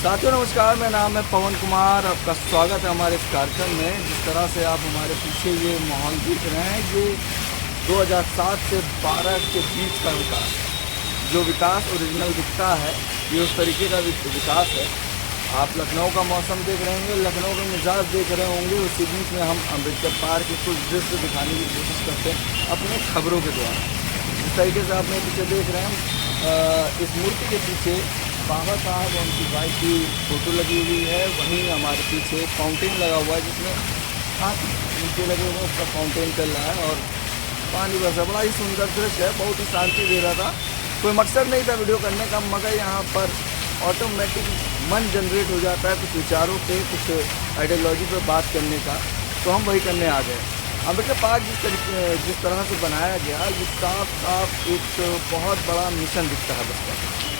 साथियों नमस्कार, मेरा नाम है पवन कुमार। आपका स्वागत है हमारे इस कार्यक्रम में। जिस तरह से आप हमारे पीछे ये माहौल देख रहे हैं, ये 2007 से 12 के बीच का विकास है। जो विकास ओरिजिनल दिखता है, ये उस तरीके का विकास है। आप लखनऊ का मौसम देख रहे होंगे, लखनऊ का मिजाज देख रहे होंगे। उसी बीच में हम अम्बेडकर पार्क के कुछ दृश्य दिखाने की कोशिश करते हैं अपने खबरों के द्वारा। जिस तरीके से आप मेरे पीछे देख रहे हैं, इस मूर्ति के पीछे बाबा साहब और उनकी वाइफ की फ़ोटो लगी हुई है। वहीं हमारे पीछे फाउंटेन लगा हुआ है, जिसमें हाथ नीचे लगे हुए हैं, उसका फाउंटेन चल रहा है और पानी बरसा। बड़ा ही सुंदर दृश्य है, बहुत ही शांति दे रहा था। कोई मकसद नहीं था वीडियो करने का, मगर यहाँ पर ऑटोमेटिक मन जनरेट हो जाता है कुछ विचारों पे, कुछ आइडियोलॉजी पे बात करने का, तो हम वही करने आ गए। अम्बेडकर पार्क जिस तरह से बनाया गया, ये साफ एक बहुत बड़ा मिशन दिखता है बस।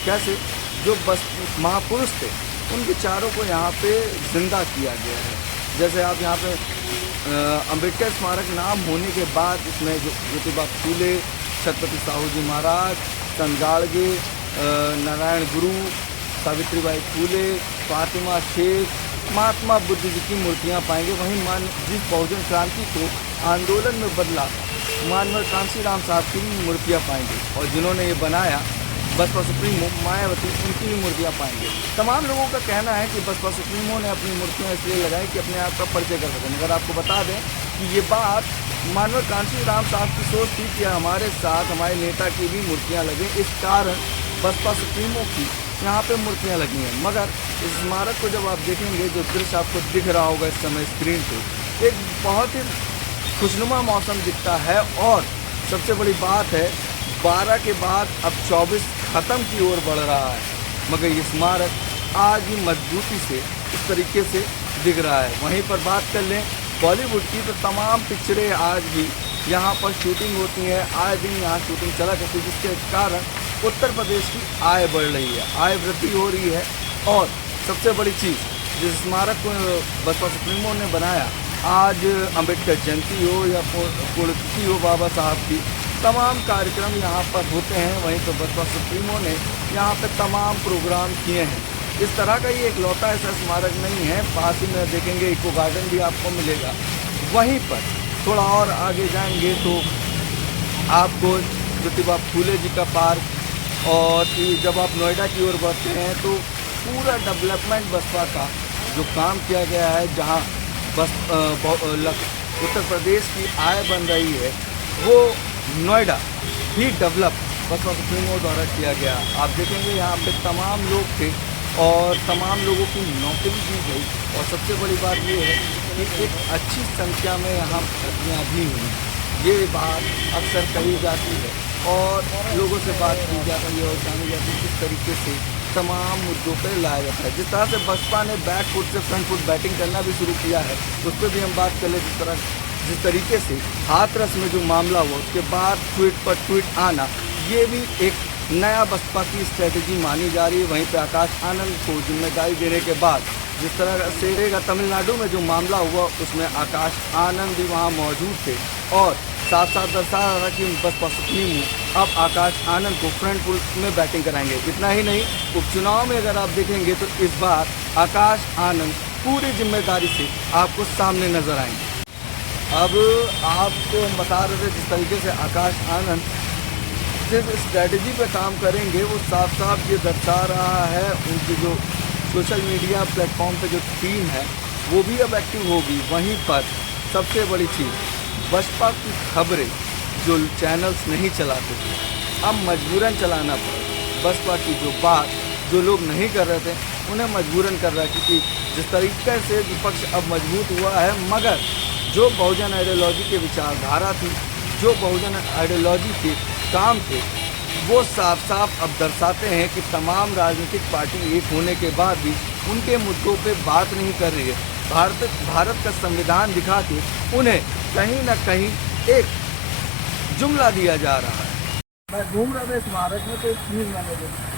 कैसे जो बस महापुरुष थे, उन विचारों को यहाँ पे जिंदा किया गया है। जैसे आप यहाँ पे अम्बेडकर स्मारक नाम होने के बाद इसमें ज्योतिबा फूले, छत्रपति साहू जी महाराज, संत गाड़गे, नारायण गुरु, सावित्रीबाई फूले, फातिमा शेख, महात्मा बुद्ध जी की मूर्तियाँ पाएंगे। वहीं जिस बहुजन क्रांति को आंदोलन में बदला, मानव कांसी राम साहब की भी मूर्तियाँ पाएंगे। और जिन्होंने ये बनाया बसपा सुप्रीमो मायावती, उनकी भी मूर्तियाँ पाएंगे। तमाम लोगों का कहना है कि बसपा सुप्रीमो ने अपनी मूर्तियाँ इसलिए लगाई कि अपने आप का परिचय कर सकें। मगर आपको बता दें कि ये बात मानव कांसी राम साहब की सोच थी कि हमारे साथ हमारे नेता की भी मूर्तियाँ लगें। इस कारण बसपा सुप्रीमो की यहाँ पे मूर्तियाँ लगी हैं। मगर इस स्मारक को जब आप देखेंगे, जो दृश्य आपको दिख रहा होगा इस समय स्क्रीन पे, एक बहुत ही खुशनुमा मौसम दिखता है। और सबसे बड़ी बात है, 12 के बाद अब 24 ख़त्म की ओर बढ़ रहा है, मगर ये स्मारक आज भी मजबूती से इस तरीके से दिख रहा है। वहीं पर बात कर लें बॉलीवुड की, तो तमाम पिक्चरें आज भी यहाँ पर शूटिंग होती है। आए दिन यहाँ शूटिंग चला करती है, जिसके कारण उत्तर प्रदेश की आय बढ़ रही है, आय वृद्धि हो रही है। और सबसे बड़ी चीज़, जिस स्मारक को बसपा सुप्रीमो ने बनाया, आज अम्बेडकर जयंती हो या पुण्यतिथि हो बाबा साहब की, तमाम कार्यक्रम यहाँ पर होते हैं। वहीं पर बसपा सुप्रीमो ने यहाँ पर तमाम प्रोग्राम किए हैं। इस तरह का ये इकलौता ऐसा स्मारक नहीं है। पास ही में देखेंगे इको गार्डन भी आपको मिलेगा। वहीं पर थोड़ा और आगे जाएंगे तो आपको ज्योतिबा फूले जी का पार्क, और जब आप नोएडा की ओर बढ़ते हैं तो पूरा डेवलपमेंट बसपा का जो काम किया गया है, जहाँ उत्तर प्रदेश की आय बन रही है, वो नोएडा ही डेवलप बसपा सुप्रीमो द्वारा किया गया। आप देखेंगे यहाँ पे तमाम लोग थे और तमाम लोगों की नौकरी दी गई। और सबसे बड़ी बात ये है कि एक अच्छी संख्या में यहाँ भर्तियाँ भी हुई। ये बात अक्सर कही जाती है और लोगों से बात की जाती है और जानी जाती है किस तरीके से तमाम मुद्दों पर लाया जाता है। जिस तरह से बसपा ने बैक फुट से फ्रंट फुट बैटिंग करना भी शुरू किया है, उस पर भी हम बात कर लें। जिस तरीके से हाथरस में जो मामला हुआ, उसके बाद ट्वीट पर ट्वीट आना, ये भी एक नया बसपा की स्ट्रेटजी मानी जा रही है। वहीं पे आकाश आनंद को जिम्मेदारी देने के बाद जिस तरह से तमिलनाडु में जो मामला हुआ, उसमें आकाश आनंद भी वहाँ मौजूद थे और साथ साथ दर्शा रहा कि बसपा सुप्रीमो अब आकाश आनंद को फ्रंट फुट में बैटिंग कराएंगे। इतना ही नहीं, उपचुनाव में अगर आप देखेंगे तो इस बार आकाश आनंद पूरी जिम्मेदारी से आपको सामने नजर आएंगे। अब आपको हम बता रहे थे, जिस तरीके से आकाश आनंद जिस स्ट्रेटजी पे काम करेंगे, वो साफ साफ ये दर्शा रहा है। उनकी जो सोशल मीडिया प्लेटफॉर्म पे जो टीम है, वो भी अब एक्टिव होगी। वहीं पर सबसे बड़ी चीज़, बसपा की खबरें जो चैनल्स नहीं चलाते थे, अब मजबूरन चलाना पड़ा। बसपा की जो बात जो लोग नहीं कर रहे थे, उन्हें मजबूरन कर रहा है, क्योंकि जिस तरीके से विपक्ष अब मजबूत हुआ है। मगर जो बहुजन आइडियोलॉजी की विचारधारा थी, जो बहुजन आइडियोलॉजी के काम थे, वो साफ साफ अब दर्शाते हैं कि तमाम राजनीतिक पार्टी एक होने के बाद भी उनके मुद्दों पे बात नहीं कर रही है। भारत का संविधान दिखा के उन्हें कहीं ना कहीं एक जुमला दिया जा रहा है। मैं घूम रहा था स्मारक में, तो एक चीज़ मैंने देखी,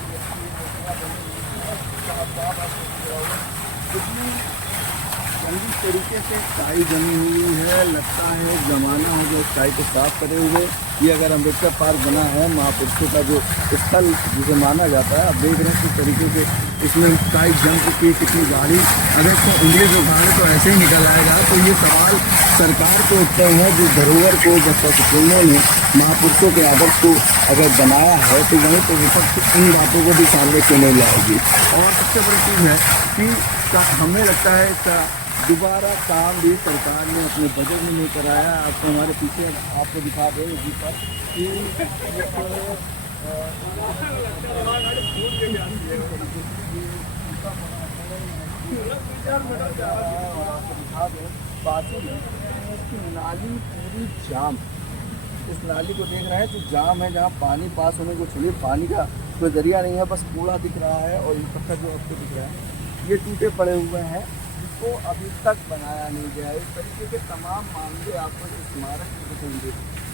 गंदी तरीके से काई जमी हुई है। लगता है जमाना है जो उस काई को साफ करे हुए। ये अगर अम्बेडकर पार्क बना है, महापुरुषों का जो स्थल जिसे माना जाता है, आप देख रहे हैं किस तरीके से इसमें स्काई जंप की कितनी गाड़ी, अगर इसको इंग्लिश में कहा तो ऐसे ही निकल आएगा। तो ये सवाल सरकार को उठते हैं, जिस धरोहर को पुण्यों ने महापुरुषों के आदर्श को अगर बनाया है तो वहीं पर विपक्ष इन बातों को भी सामने क्यों नहीं लाएगी। और सबसे बड़ी चीज़ है कि हमें लगता है इसका दोबारा काम भी सरकार ने अपने बजट में नहीं कराया। आपको हमारे पीछे आपको दिखा दें यहीं पर कि दिखा दें बाजू में नाली पूरी जाम। इस नाली को देख रहे हैं तो जाम है, जहाँ पानी पास होने को चाहिए, पानी का कोई जरिया नहीं है, बस कूड़ा दिख रहा है। और ये पत्थर जो आपको दिख रहा है ये टूटे पड़े हुए हैं, जिसको अभी तक बनाया नहीं गया है। इस तरीके के तमाम मामले आपको इस स्मारक में दिखेंगे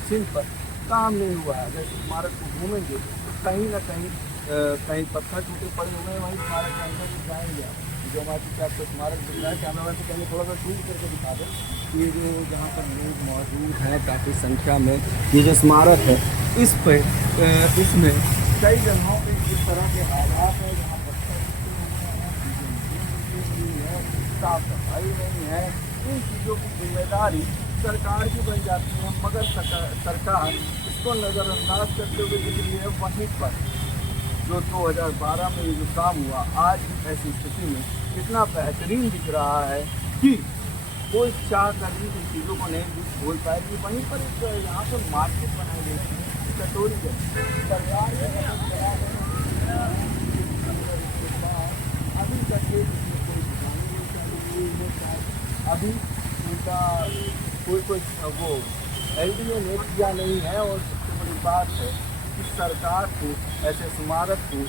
जिन पर काम नहीं हुआ है। अगर स्मारक को घूमेंगे तो कहीं ना कहीं पत्थर टूटे पड़े हुए हैं, वहीं स्मारक के अंदर भी जाएंगे आप। जो हमारे पीछे आपको स्मारक दिख रहा है, कैमरा से कहीं थोड़ा सा शूट करके दिखा दें कि ये जो जहाँ पर लोग मौजूद हैं काफ़ी संख्या में, ये जो स्मारक है इस पर इसमें कई जगहों पर इस तरह के हालात हैं जहाँ साफ सफाई नहीं है। इन चीज़ों की जिम्मेदारी सरकार की बन जाती है, मगर सरकार इसको नज़रअंदाज करते हुए दिख रही है। वहीं पर जो 2012 में ये जो काम हुआ, आज ऐसी स्थिति में कितना बेहतरीन दिख रहा है कि कोई चाह कर भी इन चीज़ों को नहीं बोल पाएगी। वहीं पर यहाँ पर मार्केट बनाई गई थी कटोरी के सरकार अभी तक अभी उनका कोई वो LDA ने किया नहीं है। और सबसे बड़ी बात है कि सरकार को ऐसे स्मारक को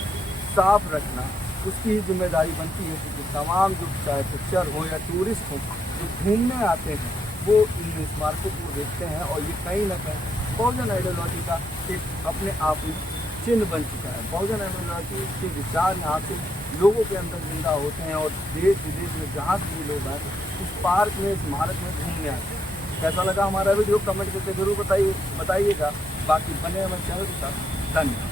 साफ रखना उसकी ही जिम्मेदारी बनती है, क्योंकि तमाम जो चाहे पिक्चर हो या टूरिस्ट हो जो घूमने आते हैं वो इन स्मारकों को देखते हैं। और ये कहीं ना कहीं बहुजन आइडियोलॉजी का एक अपने आप में चिन्ह बन चुका है। बहुजन आइडियोलॉजी के विचार यहाँ के लोगों के अंदर जिंदा होते हैं और देश विदेश में जहाँ से भी लोग आए इस पार्क में स्मारक में घूमने आते हैं। कैसा लगा हमारा वीडियो कमेंट करके जरूर बताइएगा। बाकी बने हमारे चैनल के साथ। धन्यवाद।